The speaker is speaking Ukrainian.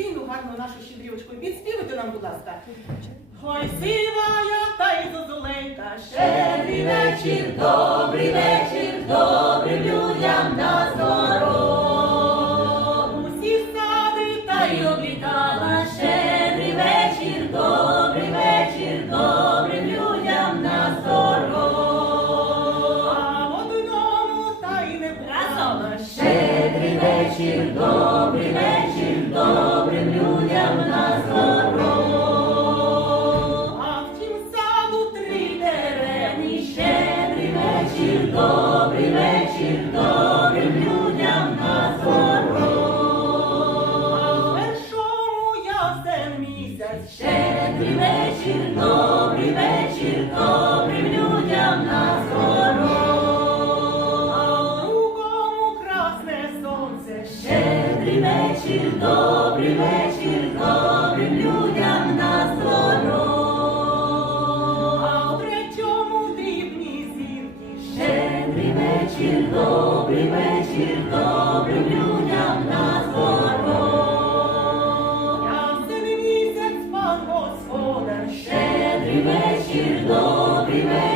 традиційну гарну нашу щедрівочку. Підспівайте нам, будь ласка. Ой, сивая та й зозуленька, щедрий вечір, добрий вечір, добрим людям на здоров'я. Усі сади та й облітала, щедрий вечір, добрий вечір, добрим людям на здоров'я. А одному та й не разом. Щедрий вечір, добрий вечір, вечір, добрий вечір, добрим людям на. А першому ясен місяць, щедрий вечір, добрий вечір, добрим людям на. А другому красне сонце, щедрий вечір, добрий вечір, добрим людям Щедрий вечір, добрий вечір, добрим людям на здоров. Ясний місяць, пан Господар, щедрий вечір, добрий вечір.